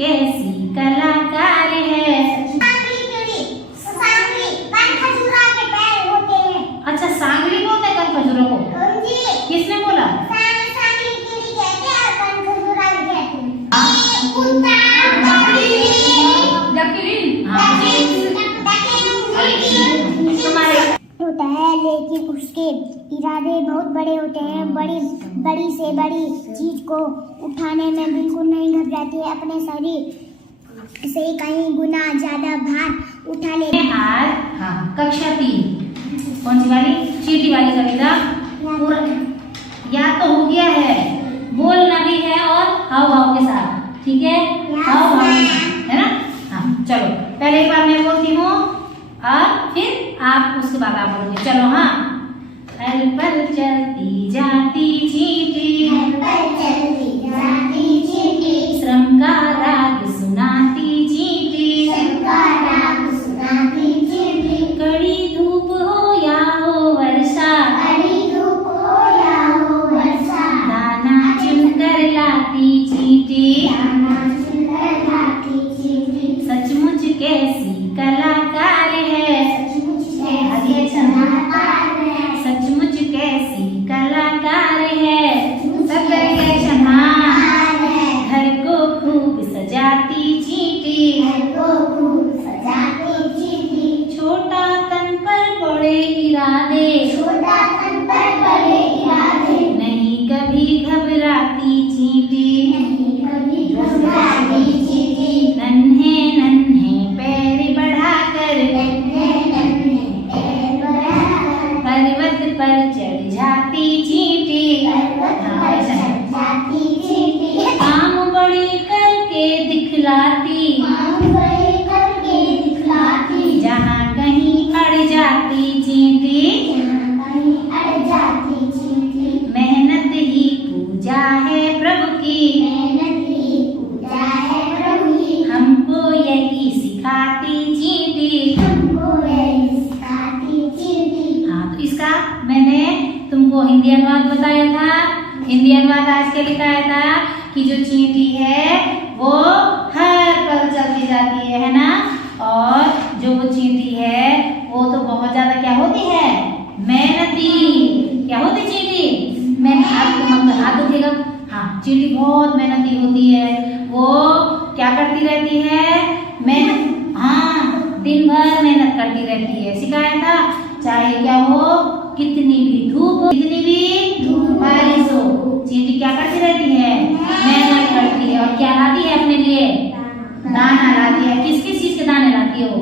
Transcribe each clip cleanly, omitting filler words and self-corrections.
कैसी कलाकार है। अच्छा सांगली बोलते हैं कनखजूरा को? किसने बोला? होता है लेकिन उसके इरादे बहुत बड़े होते हैं। बड़ी से बड़ी चीज को उठाने में बिल्कुल नहीं घबराती है। अपने शरीर से कहीं गुना ज्यादा भार उठा लेते हैं। आज हाँ कक्षा 3 कौन सी वाली? चींटी वाली कविता पूरा याद तो हो गया है, बोलना भी है और हाव भाव के साथ, ठीक है? हाव भाव के साथ, है ना? हाँ चलो पहले एक बार मैं बोलती हूँ और फिर आप उसके बाद आप बोलोगे। चलो हाँ। हर पल चलती जाती चींटी, श्रम का राग सुनाती चींटी, कड़ी धूप हो या हो वर्षा, दाना चुनकर लाती चींटी, सचमुच कैसी कलाकार है। सचमुच कैसी कलाकार है। घर को खूब सजाती चींटी, छोटा तन पर बड़े इरादे, नहीं कभी घबराती चींटी, नन्हे नन्हे पैर बढ़ाकर पर्वत पर चढ़ जाती चींटी, काम बड़ी करके दिखलाती, जहाँ कहीं अड़ जाती चींटी, मेहनत ही पूजा है प्रभु की, हमको यही सिखाती चींटी। हाँ तो इसका मैंने तुमको हिंदी अनुवाद बताया था। हिंदी अनुवाद आज के लिखाया था कि जो चींटी है वो हर पल चलती जाती है ना? और जो वो चींटी है वो तो बहुत ज्यादा क्या होती है? मेहनती। क्या होती चींटी? हाथ दुखेगा। हाँ चींटी बहुत मेहनती होती है। वो क्या करती रहती है? मेहनत। हाँ दिन भर मेहनत करती रहती है। सिखाया था चाहे क्या हो, कितनी भी धूप हो, कितनी भी बारिश हो, चींटी क्या करती रहती है? मेहनत करती है। और क्या लाती है अपने लिए? दाना लाती है। किस किस चीज के दाने लाती है वो?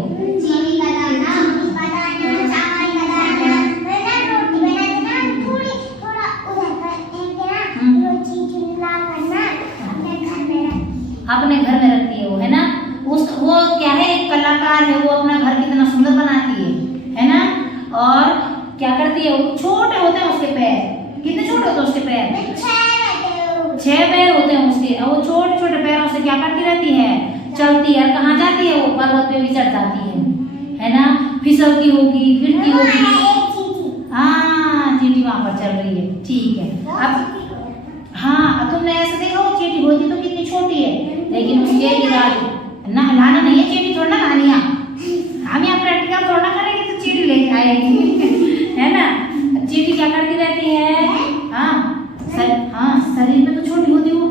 अपने घर में रखती है वो, है ना? वो क्या है? एक कलाकार है। वो अपना घर कितना सुंदर बनाती है ना? और क्या करती है? वो छोटे होते हैं उसके पैर। कितने छोटे होते हैं उसके पैर? 6 पैर होते हैं उसके। और वो छोटे छोटे पैरों से क्या करती रहती है? चलती है। कहाँ जाती है? वो पर्वत पे भी चढ़ जाती है ना? फिसलती होगी, गिरती होगी। हाँ चींटी वहां पर चल रही है, ठीक है। अब हाँ तुमने ऐसे देखा वो चींटी होती तो कितनी छोटी है, लेकिन उसके इरादे ना लाना नहीं है। चींटी थोड़ा ना लानी है। हम यहाँ प्रैक्टिकल थोड़ा करेंगे तो चींटी लेके आएगी है ना? चींटी क्या करती रहती है? हाँ शरीर में तो छोटी होती वो,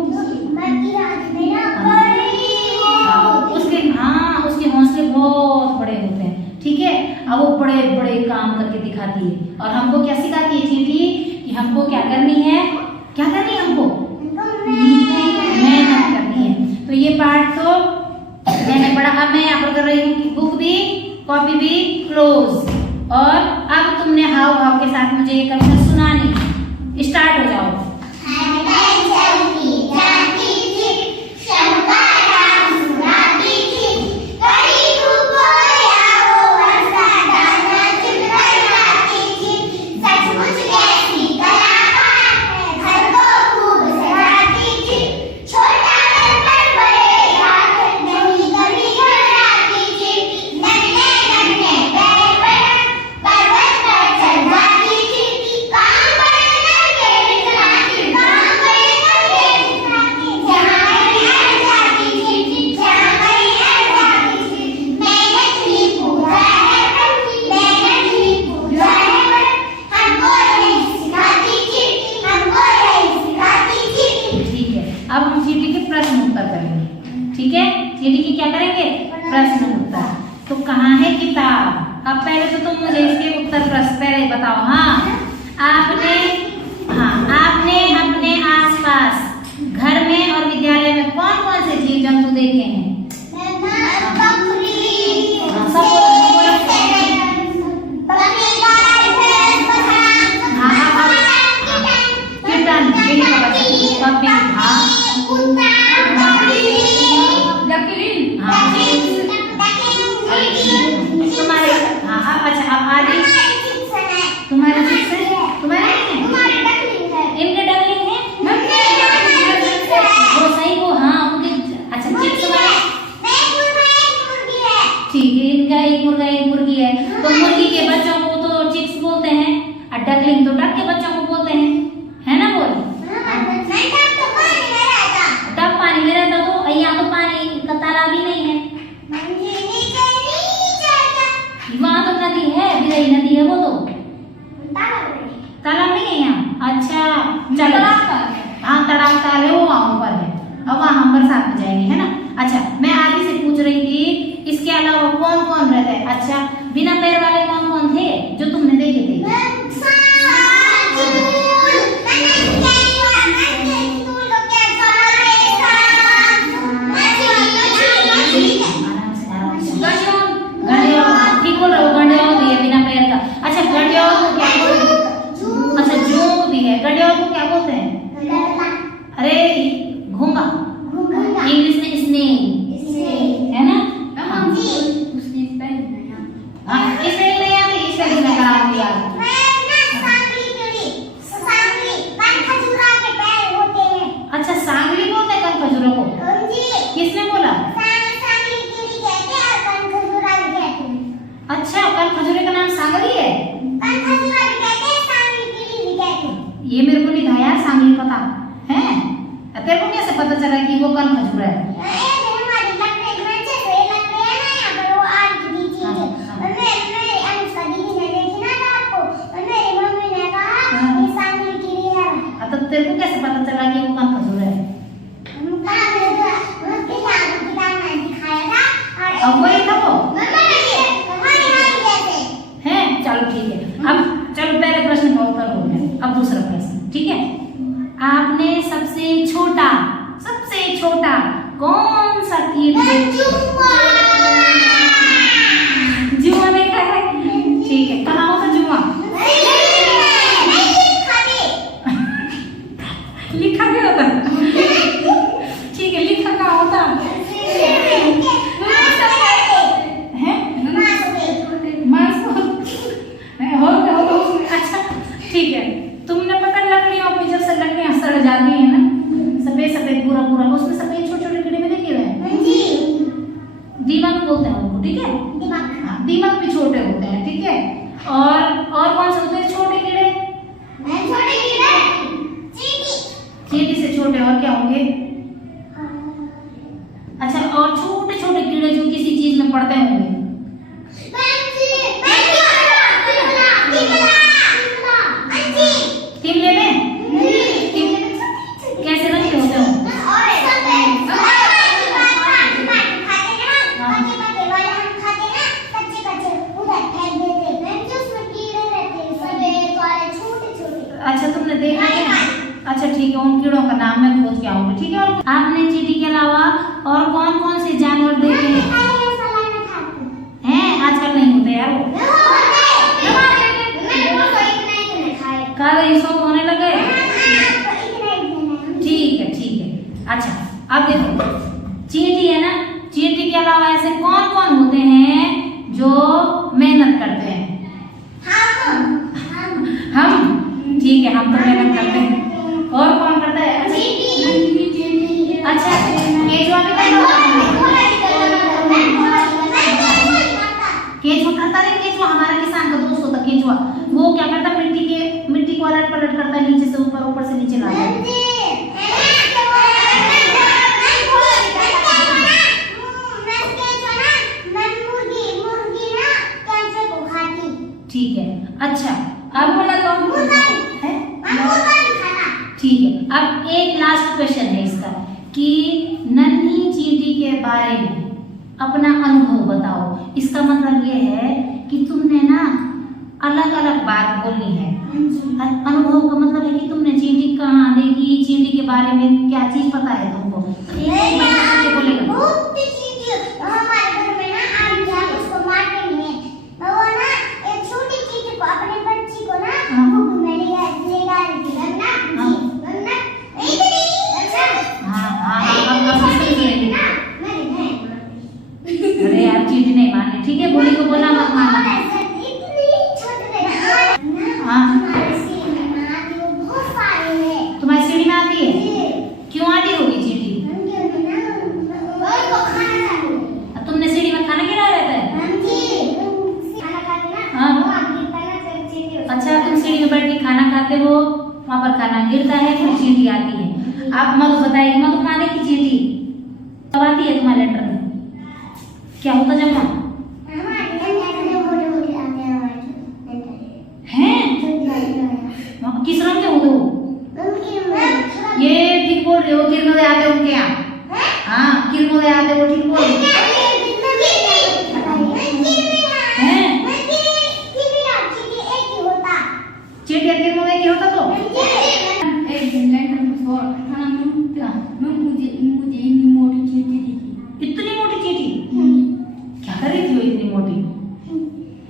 उसके हौसले बहुत बड़े होते हैं, ठीक है? अब वो बड़े बड़े काम करके दिखाती है। और हमको क्या सिखाती है चींटी? कि हमको क्या करनी है? क्या करनी है हमको? मेहनत करनी है। तो ये पार्ट तो मैंने पढ़ा। अब मैं यहाँ पर कर रही हूँ कि बुक भी कॉपी भी क्लोज। और अब तुमने हाव भाव के साथ मुझे ये कविता सुनानी। स्टार्ट हो जाओ। ठीक है, चींटी की क्या करेंगे, प्रश्न उत्तर। तो कहाँ है किताब? अब पहले तो तुम मुझे इसके उत्तर प्रश्न पहले बताओ। हाँ, आपने अपने आसपास घर में और विद्यालय में कौन कौन से जीव जंतु देखे हैं? तो मुर्गी के बच्चों को तो चिक्स बोलते हैं और डकलिंग तो डक के बच्चों को बोलते हैं, है ना? बोल, डक पानी में रहता, तो यहाँ तो पानी का तालाब ही नहीं है, वहाँ तो नदी है, बिरई नदी है, वो तो तालाब नहीं है यहाँ। अच्छा चलो, हाँ तालाब है, वो वहाँ ऊपर है, अब वहाँ हम बरसात में जाएंगे, है ना? अच्छा, मैं आदि से पूछ रही थी इसके अलावा कौन कौन रहता है? अच्छा, बिना पैर वाले कौन कौन थे जो तुमने देखे थे? ठीक बोल रहे हो, गंडेल भी है बिना पैर का। अच्छा, गंडेल को क्या बोलते हैं? अच्छा, जोंक भी है। गंडेल को क्या बोलते हैं? अरे घोंगा, इंग्लिश में स्नेक, है ना? अच्छा, सांगली बोलते हैं कनखजूरा को? किसने बोला? अच्छा, कनखजूरे का नाम सांगली है? ये मेरे को नहीं था यार, सांगली पता है। तेरे को कैसे पता चला कि वो कनखजूरा है? तो तेरे को कैसे पता चला कि वो कनखजूरा है? अब वही था वो है। चलो ठीक है, अब चलो पहले प्रश्न का उत्तर हो गया, अब दूसरा प्रश्न, ठीक है? आपने सबसे छोटा कौन सा कीट जुआ देखा है? ठीक है, कहाँ होता जुआ? लिखा भी होता ठीक है, लिखा कहाँ होता है? अच्छा ठीक है, तुमने पता लकड़ियों पे जब से लकड़ियाँ सड़ जाती है ना, सफेद पूरा उसमें सफेद छोटे कीड़े में देखे हुए दीमक बोलते हैं उनको, ठीक है? दीमक भी छोटे होते हैं, ठीक है? और कौन से होते हैं छोटे कीड़े? चींटी से छोटे और क्या होंगे? अच्छा, और छोटे छोटे कीड़े जो किसी चीज में पड़ते होंगे? टिमले में? कैसे रंग के होते हो? अच्छा, तुमने देखा है? अच्छा ठीक है, उन कीड़ों का नाम मैं खोज के आऊंगी, ठीक है? और आपने चींटी के अलावा और कौन कौन से जानवर देखे हैं? आजकल नहीं होते यार वो, कल सब होने लगे। ठीक है। अच्छा, अब देखो, चींटी है ना, चींटी के अलावा ऐसे कौन कौन होते हैं जो मेहनत करते हैं? हम ठीक है, हम तो मेहनत करते हैं। और कौन करता है? अच्छा, केचुआ भी करता है। केचुआ करता है, केचुआ हमारा किसान का दोस्त होता है। केचुआ वो क्या करता है? मिट्टी को अलट पलट करता है, नीचे से ऊपर, ऊपर से नीचे लाता है। ठीक है, अच्छा अब बोला तो है, ठीक है। अब एक लास्ट क्वेश्चन है इसका कि नन्ही चींटी के बारे में अपना अनुभव बताओ। इसका मतलब ये है कि तुमने ना अलग अलग बात बोलनी है। अनुभव का मतलब है कि तुमने चींटी कहाँ देखी, चींटी के बारे में क्या चीज पता है तुमको। बोलेगा हमारे घर में ना आम था, उसको मारते नहीं है। वो ना एक छोटी चींटी को, अपने बच्ची को ना भूख में ले गई थी ना अरे यार चींटी नहीं माननी, ठीक है, बोली को बोला मत मानना। तुम्हारी सीढ़ी में आती है? क्यों आती होगी चींटी? तुमने सीढ़ी में खाना गिरा रहता है? अच्छा, तुम सीढ़ी में बैठ के खाना खाते हो, वहाँ पर खाना गिरता है, फिर चींटी आती है। आप मधु बताइए, मधु कहाँ देखी चींटी? कब आती है तुम्हारे लेटर में? क्या होता जमा है? किस रंग के होते हो? ये ठीक बोल रहे हो, किरमोदे आते हो उनके यहाँ? हाँ, किरमोदे आते हो, ठीक बोल रहे हो। चींटी और किरमोदे एक ही होता तो? इतनी मोटी चींटी क्या कर रही थी वो इतनी मोटी?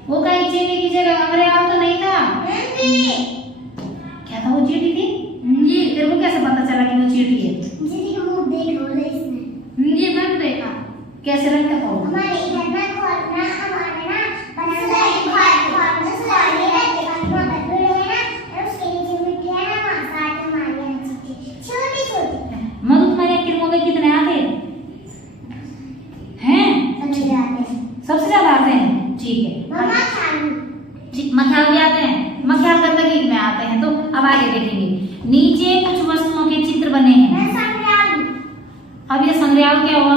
वो कहीं चींटी की जगह अंग्रेज तो नहीं था? क्या था वो चींटी थी? जी, तेरे को कैसे पता चला कि वो चींटी है? चींटी का मुंह देखो इसने। जी, मैंने देखा। कैसे रखता था वो? हमारे इधर ना खोलना, हमारे ना बनाना है, खोल सलाई रहते हैं, बहुत बड़े हैं ना, और उसके नीचे मिट्टी है ना, वहाँ काट के मार देना चींटी, छोटी छोटी। मधु तुम्हारे किरमोदे कितने आते हैं? सबसे ज्यादा आते हैं, ठीक है। मखियाल भी आते हैं, मखियाल गंदगी में आते हैं। तो अब आगे देखेंगे, नीचे कुछ वस्तुओं के चित्र बने हैं। अब ये संग्रहालय क्या हुआ?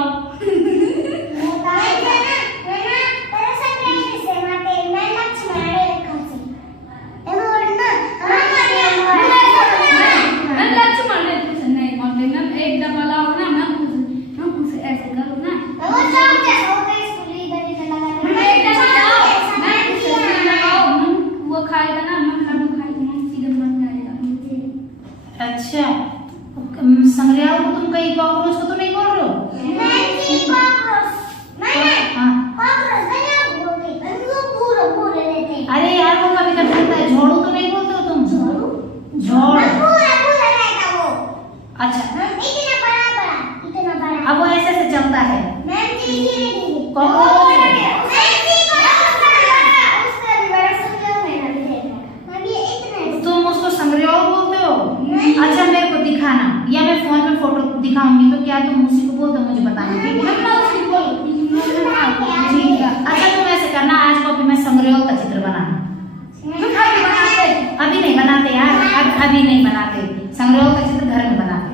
अच्छा, संग्रहालय को तुम कहीं कॉकरोच को तो नहीं बोल रहे हो? अरे यार वो कभी कभी होता है, झोड़ू तो नहीं बोलते हो तुम? झोड़। अच्छा, अब वो ऐसे से चलता है। तुम उसको संग्रहालय बोलते हो? अच्छा, मेरे को दिखाना, या मैं फोन में फोटो दिखाऊंगी तो क्या तुम उसी को बोलते हो? मुझे बताना, ठीक है? अच्छा, तुम ऐसे करना, आज कॉपी में संग्रहालय का चित्र बनाना। अभी नहीं बनाते यार, अभी नहीं बनाते। संग्रहालय का चित्र घर में बनाते।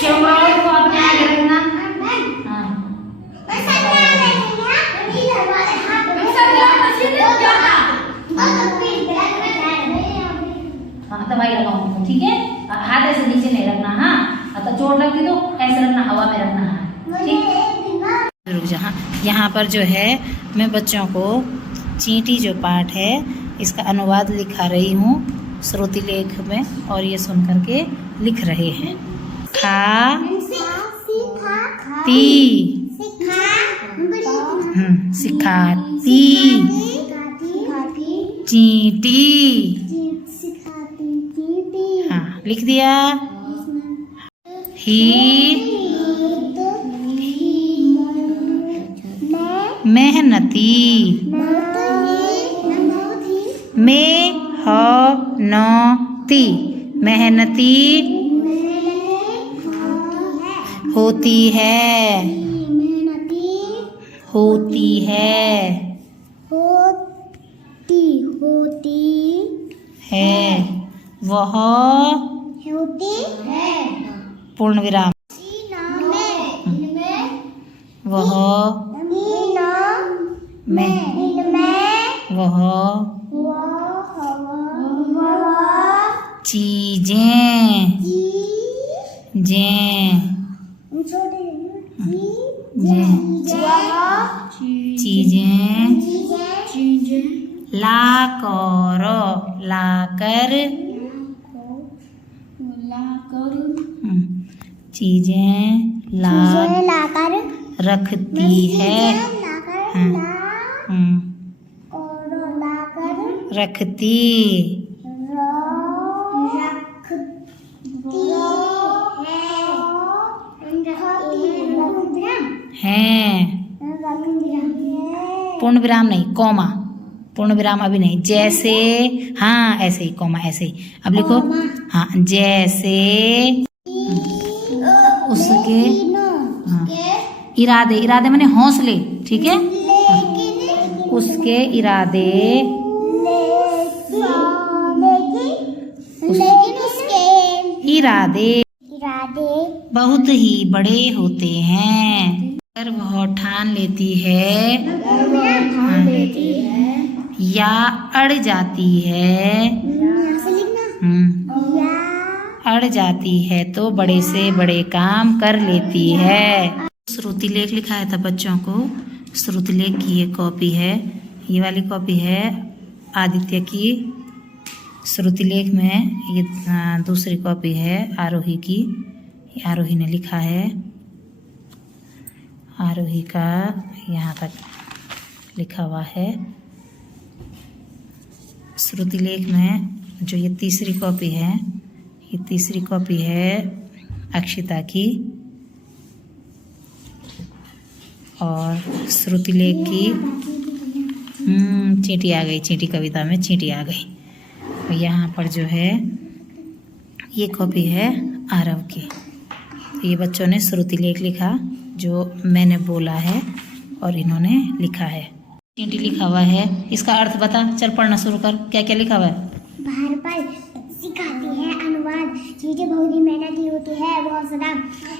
संग्रहालय को अपने आगे रखना। हाँ, दवाई लगाऊंगी, ठीक है? हाथ ऐसे नीचे नहीं रखना। हाँ, तो चोट लगती तो ऐसे रखना, हवा में रखना है, ठीक? रुक जा। यहाँ पर जो है मैं बच्चों को चींटी जो पाठ है इसका अनुवाद लिखा रही हूँ श्रुति लेख में, और ये सुन करके लिख रहे हैं। सिखाती चींटी। हाँ, लिख दिया। मेहनती, मेहनती होती है, वह पूर्ण विराम, वह चीजें चीजें लाकर चीजें लाकर रखती है। रखती है। पूर्ण विराम नहीं, कॉमा। पूर्ण विराम अभी नहीं। जैसे, हाँ ऐसे ही, कॉमा ऐसे ही। अब लिखो, हाँ जैसे उसके, हाँ इरादे, इरादे माने हौसले, ठीक है। उसके इरादे, इरादे बहुत ही बड़े होते हैं। अगर वह ठान लेती है या अड़ जाती है, अड़ जाती है तो बड़े से बड़े काम कर लेती है। श्रुतिलेख लिखा है था बच्चों को। श्रुतिलेख की ये कॉपी है, ये वाली कॉपी है आदित्य की। श्रुतिलेख में ये दूसरी कॉपी है आरोही की। आरोही ने लिखा है, आरोही का यहाँ तक लिखा हुआ है। श्रुतिलेख में जो ये तीसरी कॉपी है, ये तीसरी कॉपी है अक्षिता की। और श्रुतिलेख की चींटी आ गई, चींटी कविता में चींटी आ गई। यहाँ पर जो है ये कॉपी है आरव की। ये बच्चों ने श्रुतिलेख लिखा जो मैंने बोला है और इन्होंने लिखा है। चींटी लिखा हुआ है, इसका अर्थ बता। चल पढ़ना शुरू कर, क्या क्या लिखा हुआ है। बाहर पर सिखाती है अनुवाद। चीजें बहुत ही मेहनती होती है, वो सदा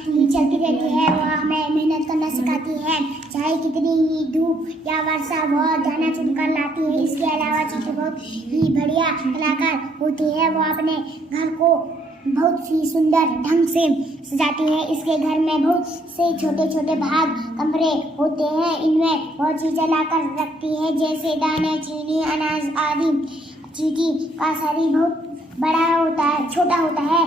चलती रहती है। वह हमें मेहनत करना सिखाती है, चाहे कितनी ही धूप या वर्षा, वह दाना चुनकर लाती है। इसके अलावा चीजें बहुत ही बढ़िया कलाकार होती है। वो अपने घर को बहुत ही सुंदर ढंग से सजाती है। इसके घर में बहुत से छोटे छोटे भाग कमरे होते हैं। इनमें वह चीजें लाकर रखती है, जैसे दाने, चीनी, अनाज आदि। चींटी का शरीर बहुत बड़ा होता है, छोटा होता है,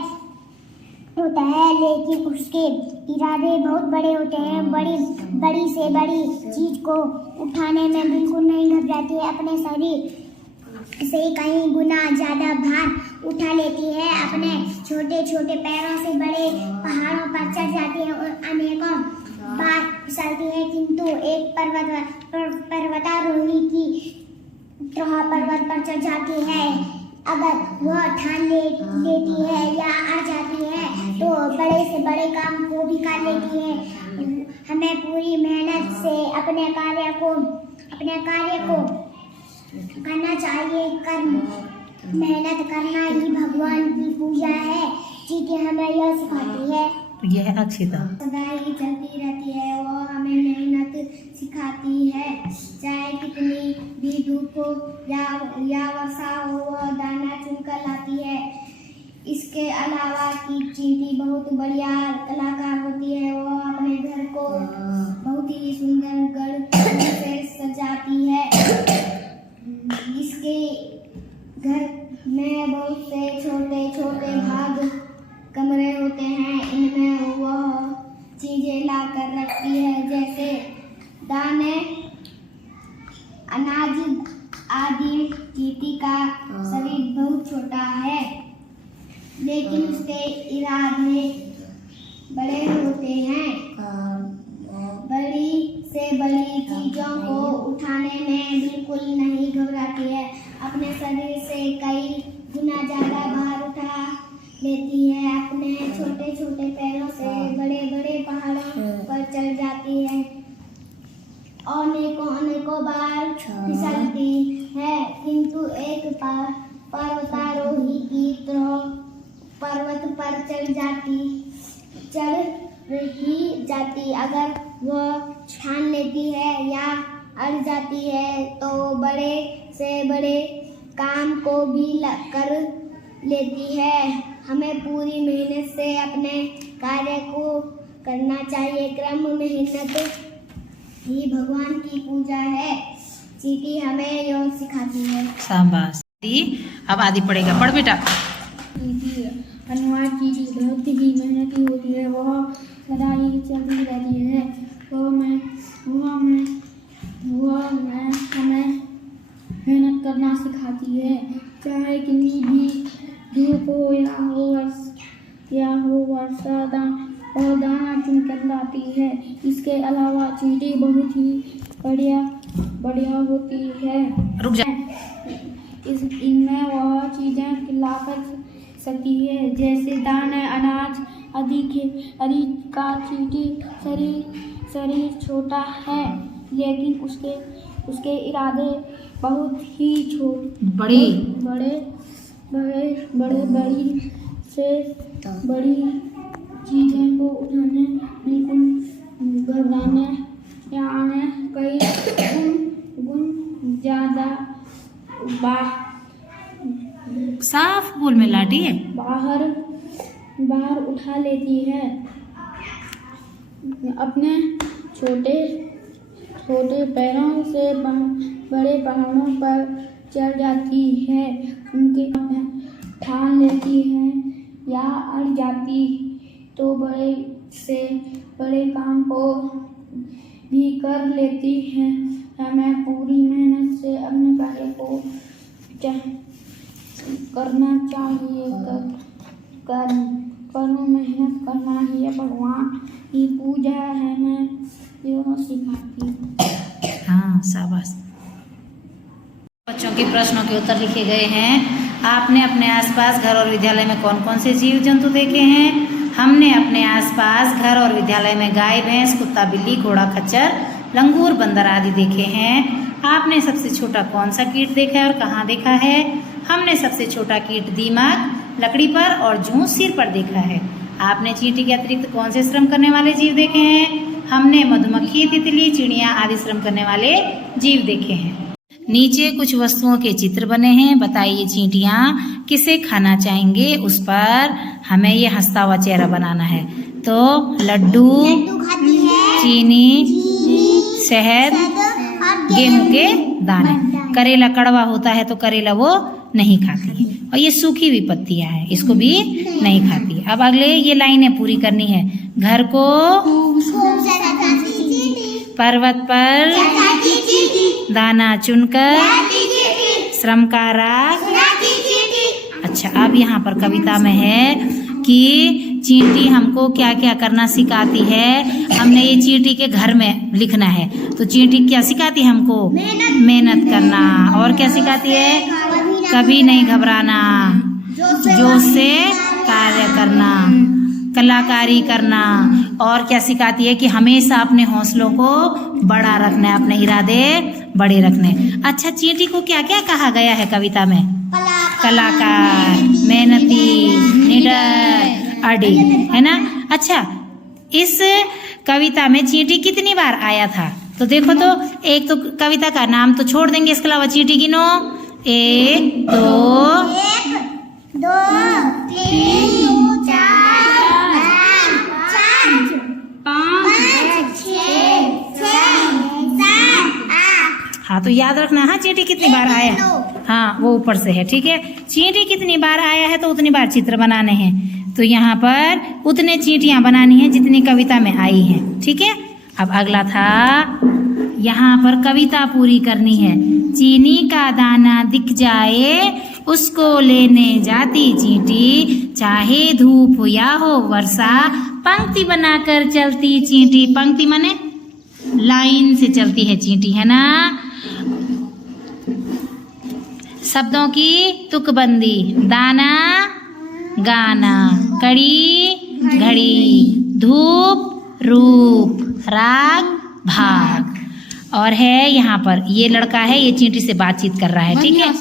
लेकिन उसके इरादे बहुत बड़े होते हैं। बड़ी से बड़ी चीज को उठाने में बिल्कुल नहीं घबराती है। अपने शरीर से कई गुना ज्यादा भार उठा लेती है। अपने छोटे छोटे पैरों से बड़े पहाड़ों पर चढ़ जाती है और अनेकों बार फिसलती है। किंतु एक पर्वतारोही की तरह पर्वत पर चढ़ जाती है। अगर वह ठान लेती है या आ जाती है तो बड़े से बड़े काम को भी कर लेती है। हमें पूरी मेहनत से अपने कार्य को करना चाहिए। मेहनत करना ही भगवान की पूजा है। चींटी हमें यह सिखाती है। यह है अक्षिता। सदा ही चलती रहती है, वो हमें मेहनत सिखाती है। चाहे कितनी भी धूप हो या वर्षा हो, वह दाना चुनकर लाती है। इसके अलावा की चींटी बहुत बढ़िया कलाकार होती है। वो अपने घर को बहुत ही सुंदर गढ़ से सजाती है। इसके घर में बहुत से छोटे छोटे भाग कमरे होते हैं। इनमें वह चीजें लाकर रखती है, जैसे दाने, अनाज आदि। चींटी का शरीर बहुत छोटा है, लेकिन उसके इरादे बड़े होते हैं। बड़ी से बड़ी चीजों को उठाने में बिल्कुल नहीं घबराती है। अपने शरीर से कई गुना ज्यादा भार उठा लेती है। अपने छोटे छोटे पैरों से बड़े बड़े पहाड़ों पर चढ़ जाती है। अनेकों बार फिसलती है, किंतु एक पर्वतारोही की तरह पर्वत पर चढ़ ही जाती। अगर वह ठान लेती है या अड़ जाती है तो बड़े से बड़े काम को भी कर लेती है। हमें पूरी मेहनत से अपने कार्य को करना चाहिए। क्रम मेहनत ही भगवान की पूजा है। चींटी हमें योग सिखाती है। शाबाश। अब आदि पढ़ेगा, पढ़ बेटा। चींटी अनुवाद चींटी बहुत ही मेहनती होती है। वह सदा ही चलती रहती है। वह हमें मेहनत करना सिखाती है। चाहे कितनी भी धूप हो या हो वर्षा और दाना चुनकर लाती है। इसके अलावा चींटी बहुत ही बढ़िया होती है। रुक जा। इनमें वह चीजें खिलाकर सकती है जैसे दाने, अनाज आदि का। चींटी शरीर छोटा है लेकिन उसके इरादे बहुत ही बड़ी से बड़ी चीजें को उठाने बिल्कुल घबराने या आने कई गुण ज्यादा साफ बोल में लाटी है। बाहर उठा लेती है। अपने छोटे पैरों से बड़े पहाड़ों पर चढ़ जाती है। उनके ठान लेती है या अड़ जाती तो बड़े से बड़े काम को भी कर लेती है। हमें पूरी मेहनत से अपने कार्य को करना चाहिए। करो मेहनत करना ही भगवान की पूजा है। मैं योग सिखाती। हाँ, शाबाश। बच्चों के प्रश्नों के उत्तर लिखे गए हैं। आपने अपने आसपास घर और विद्यालय में कौन कौन से जीव जंतु देखे हैं? हमने अपने आसपास घर और विद्यालय में गाय, भैंस, कुत्ता, बिल्ली, घोड़ा, खच्चर, लंगूर, बंदर आदि देखे हैं। आपने सबसे छोटा कौन सा कीट देखा है और कहाँ देखा है? हमने सबसे छोटा कीट दीमक लकड़ी पर और जूं सिर पर देखा है। आपने चींटी के अतिरिक्त कौन से श्रम करने वाले जीव देखे हैं? हमने मधुमक्खी, तितली, चिड़िया आदि श्रम करने वाले जीव देखे हैं। नीचे कुछ वस्तुओं के चित्र बने हैं। बताइए चींटियाँ किसे खाना चाहेंगे? उस पर हमें ये हंसता हुआ चेहरा बनाना है। तो लड्डू खाती है, चीनी, शहद, गेहूं के दाने। करेला कड़वा होता है तो करेला वो नहीं खाती है। और ये सूखी हुई पत्तियां हैं, इसको भी नहीं खाती। अब अगले ये लाइनें पूरी करनी है। घर को पर्वत पर दाना चुनकर श्रम का राग। अच्छा, अब यहाँ पर कविता में है कि चींटी हमको क्या क्या करना सिखाती है। हमने ये चींटी के घर में लिखना है। तो चींटी क्या सिखाती है हमको? मेहनत करना। और क्या सिखाती है? कभी नहीं घबराना, जोश से कार्य करना, कलाकारी करना। और क्या सिखाती है कि हमेशा अपने हौसलों को बड़ा रखना है, अपने इरादे बड़े रखने। अच्छा, चींटी को क्या क्या कहा गया है कविता में? कलाकार, मेहनती, निडर, अड़ी, है ना। अच्छा, इस कविता में चींटी कितनी बार आया था? तो देखो, तो एक तो कविता का नाम तो छोड़ देंगे, इसके अलावा चींटी गिनो। 1 2 3 4 5 6 7 8। हाँ, तो याद रखना। हाँ, चींटी कितनी बार आया? हाँ, वो ऊपर से है, ठीक है। चींटी कितनी बार आया है तो उतनी बार चित्र बनाने हैं। तो यहाँ पर उतने चींटियां बनानी है जितनी कविता में आई हैं, ठीक है। अब अगला था, यहाँ पर कविता पूरी करनी है। चीनी का दाना दिख जाए उसको लेने जाती चींटी, चाहे धूप हो या हो वर्षा, पंक्ति बनाकर चलती चींटी। पंक्ति माने लाइन से चलती है चींटी, है ना। शब्दों की तुकबंदी। दाना गाना, कड़ी घड़ी, धूप रूप, राग भाग। और है यहाँ पर ये लड़का है, ये चींटी से बातचीत कर रहा है, ठीक है।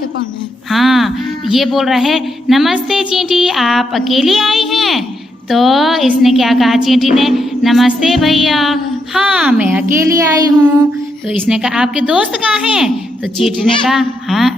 हाँ, ये बोल रहा है, नमस्ते चींटी, आप अकेली आई हैं? तो इसने क्या कहा? चींटी ने, नमस्ते भैया, हाँ मैं अकेली आई हूँ। तो इसने कहा, आपके दोस्त कहाँ हैं? तो चींटी ने कहा, हाँ।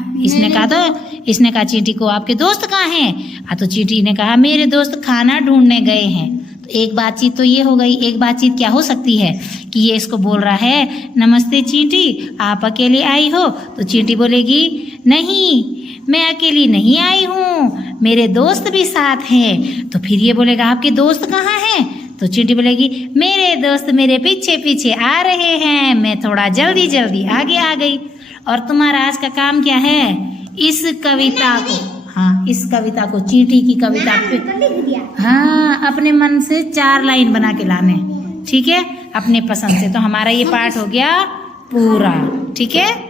इसने कहा चींटी को, आपके दोस्त कहाँ हैं? तो चींटी ने कहा, मेरे दोस्त खाना ढूंढने गए हैं। तो एक बातचीत तो ये हो गई। एक बातचीत क्या हो सकती है कि ये इसको बोल रहा है, नमस्ते चींटी, आप अकेले आई हो? तो चींटी बोलेगी, नहीं मैं अकेली नहीं आई हूँ, मेरे दोस्त भी साथ हैं। तो फिर ये बोलेगा, आपके दोस्त कहाँ हैं? तो चींटी बोलेगी, मेरे दोस्त मेरे पीछे पीछे आ रहे हैं, मैं थोड़ा जल्दी जल्दी आगे आ गई। और तुम्हारा आज का काम क्या है? इस कविता को, हाँ इस कविता को, चींटी की कविता पे, हाँ अपने मन से 4 लाइन बना के लाने, ठीक है, अपने पसंद से। तो हमारा ये पाठ हो गया पूरा, ठीक है।